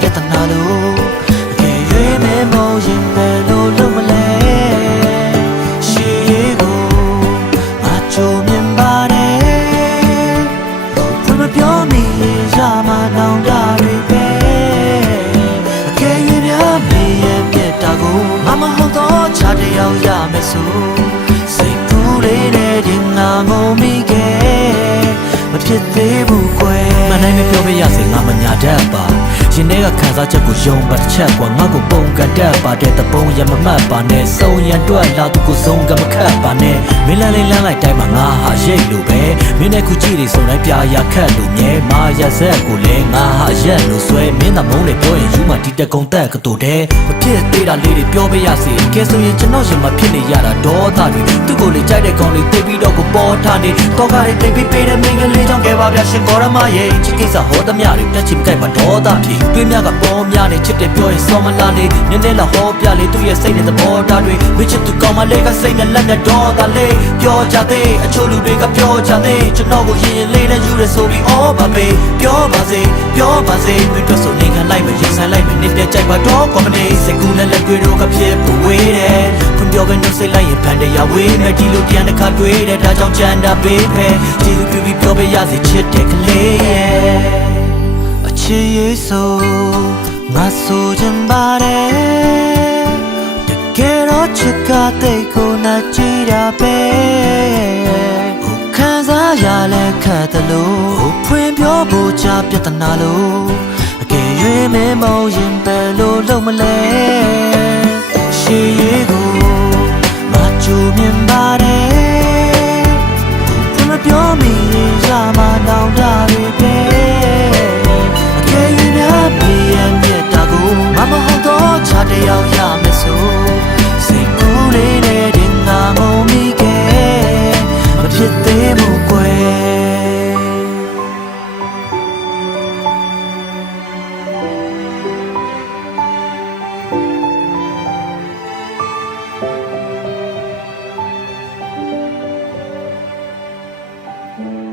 ပြဿနာလို့အကယ်၍မဲမောရင်ပဲလို့လုံးမလဲရှေးကိုမချိုမြင်ပါတယ်ဘယ်မပြောမိရမှာနောင်တတွေပဲအကယ်၍များမေးရဲ့ပြတ်တာကိုမမဟုတ်တော့ချတယောက်ရမယ်ဆိုစိတ်ကူးလေးနဲ့တင်ငါငုံမိခဲ့မဖြစ်သေးဘူးကွယ်မနိုင်မပြောပြရစေငါမညာတတ်ပါရင်ထဲကခံစားချက်ကိုယုံပါတစ်ချက်ကွာငါကိုပုံကတတ်ပါတဲ့တပုံရမမှတ်ပါနဲ့စုံရန်တွက်လာသူကိုစုံကမခတ်ပါနဲ့မင်းလန်းလေးလန်းလိုက်တိုင်းမှာငါဟာရိတ်လို့ပဲမင်းနဲ့ခုကြည့်နေစုံတိုင်းပြာရခတ်လို့မြဲမာရဆက်ကိုလည်းငါဟာရက်လို့ဆွဲမင်းသာမုန်းလေပြောရင်ယူမှဒီတကုံတက်ကတူတဲ့မဖြစ်သေးတာလေးတွေပြောပြရစေကဲဆိုရင်ကျွန်တော်ရင်မဖြစ်နေရတာဒေါသတွေသူ့ကိုလေကြိုက်တဲ့ကောင်လေးသိပြီးတော့ကိုပေါ်ထားနေတော့ကားလေးတိတ်ပြီးပေးတဲ့မင်းကလေးကြောင့်ခဲ့ပါဗျာရှင်ကောရမရဲ့ချစ်ကိစ္စဟောသမျှတွေတက်ချင်ကြိုက်ပါဒေါသဖြစ်တွင်းများကပေါ်များနေချစ်တယ်ပြောရင်စောမလာနေနည်းနည်းလာဟောပြလေသူ့ရဲ့စိတ်နဲ့သဘောထားတွေမချစ်သူကောင်းမလေးကစိတ်နဲ့လက်နဲ့ဒေါသလေးပြောကြသေးအချို့လူတွေကပြောကြသေးကျွန်တော်ကိုရင်ရင်လေးနဲ့ယူရဆိုပြီးအော်ပါမေပြောပါစေမင်းတို့ဆိုနေခံလိုက်မရင်ဆိုင်လိုက်မနေပြကြိုက်ပါတော့ကောမနေစိတ်ကူးနဲ့လက်တွေတော့ကဖြစ်ပဝေးတယ်ဖွင့်ပြောကနှုတ်စိတ်လိုက်ရင်ဖန်တရားဝေးမယ်ဒီလိုပြန်တစ်ခါတွေ့တယ်ဒါကြောင့်ကြံတာပေးဖဲကျေးဇူးပြုပြီးပြောပြရစေချစ်တဲ့ကလေးရဲ့အချစ်ရေးဆိုငါဆိုချင်ပါတယ်တကယ်တော့ချစ်ကတိတ်ကိုနာကြည့်တာပဲခံစားရလဲခတ်တယ်လို့ဖွင့်ပြောဖို့ချပြဿနာလို့အကယ်၍မဲမောင်ရင်ပဲလို့လုံးမလဲရှေးရေးကိုမချိုမြင်ပါတယ်ဘယ်မပြောမိရမှာနောင်တတွေပဲအကယ်၍များမေးရမြတ်တာကိုမမဟုတ်တော့ချတယောက်ရမယ်ဆိုစိတ်ကူးလေးနဲ့တင်ငါငုံမိခဲ့မဖြစ်သေးဘူးကွယ်Mm-hmm.